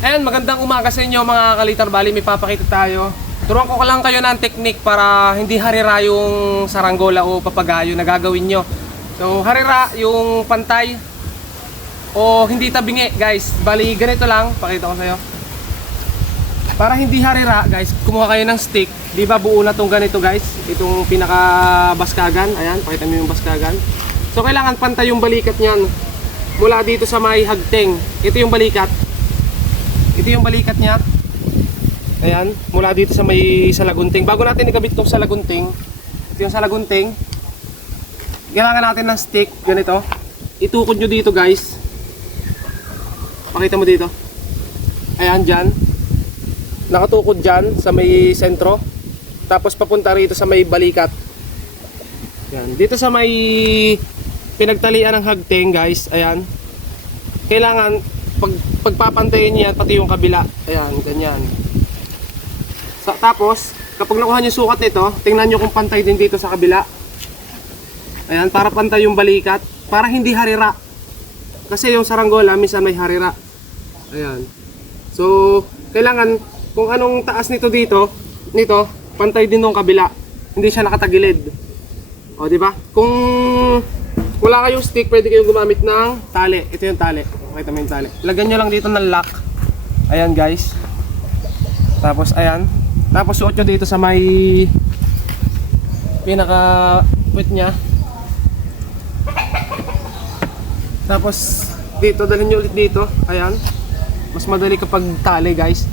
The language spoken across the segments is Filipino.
Ayan, magandang umaga sa inyo mga Kalitar Bali. May papakita tayo. Turuan ko lang kayo ng technique para hindi harira yung saranggola o papagayo na gagawin nyo. So, harira yung pantay o hindi tabingi, guys. Bali, ganito lang. Pakita ko sa'yo. Para hindi harira, guys, kumuha kayo ng stick. Di ba buo na tong ganito, guys? Itong pinaka-baskagan. Ayan, pakita mo yung baskagan. So, kailangan pantay yung balikat niyan. Mula dito sa may hagteng. Ito yung balikat. Ito yung balikat niya. Ayan, mula dito sa may salagunting. Bago natin ikabit itong salagunting, ito yung salagunting. Kailangan natin ng stick, ganito. Itukod nyo dito, guys. Pakita mo dito. Ayan, dyan. Nakatukod dyan sa may sentro. Tapos papunta rito sa may balikat. Ayan, dito sa may pinagtalian ng hagteng, guys. Ayan. Kailangan pagpapantayin niya pati yung kabila. Ayan, ganyan. Tapos, kapag nakuha niyo sukat nito, tingnan niyo kung pantay din dito sa kabila. Ayan, para pantay yung balikat, para hindi harira. Kasi yung saranggola minsan may harira. Ayan. So, kailangan kung anong taas nito dito, pantay din ng kabila. Hindi siya nakatagilid. O, di ba? Kung wala kayong stick, pwede kayong gumamit ng tali. Ito yung tali. Pakita mo yung tali. Lagyan nyo lang dito ng lock. Ayan, guys. Tapos, ayan. Tapos, suot nyo dito sa may pinaka-puwet nya. Tapos, dito, dalhin nyo ulit dito. Ayan. Mas madali kapag tali, guys.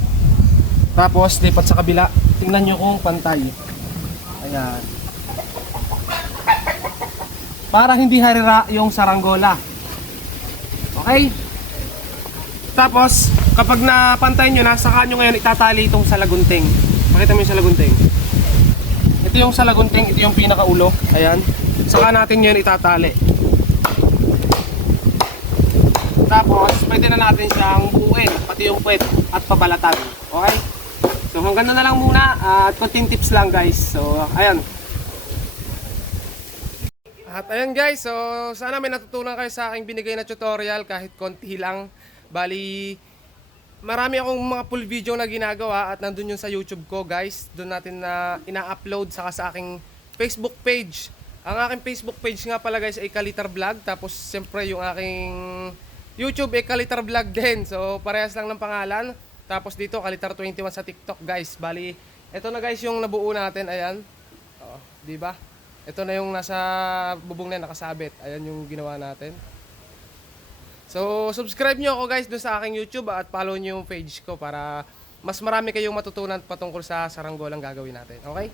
Tapos, lipat sa kabila. Tingnan nyo kung pantay. Ayan. Para hindi harira yung saranggola. Okay? Tapos, kapag napantay nyo na, saka nyo ngayon itatali itong salagunting. Pakita mo yung salagunting. Ito yung salagunting, ito yung pinakaulo. Ayan. Saka natin yun itatali. Tapos, pwede na natin siyang buuin, pati yung puwet at pabalatan. Okay? So, hanggang na lang muna. At konting tips lang, guys. So, ayan. At ayan guys, so sana may natutunan kayo sa aking binigay na tutorial kahit konti lang. Bali, marami akong mga full video na ginagawa at nandun yun sa YouTube ko, guys. Doon natin na ina-upload saka sa aking Facebook page. Ang aking Facebook page nga pala, guys, ay Kalitar Vlog. Tapos siyempre yung aking YouTube ay Kalitar Vlog din. So parehas lang ng pangalan. Tapos dito Kalitar 21 sa TikTok, guys. Bali, eto na guys yung nabuo natin. Ayan. Oh, di ba? Ito na yung nasa bubong na nakasabit. Ayan yung ginawa natin. So, subscribe nyo ako, guys, doon sa aking YouTube at follow nyo yung page ko para mas marami kayong matutunan patungkol sa saranggolang gagawin natin. Okay?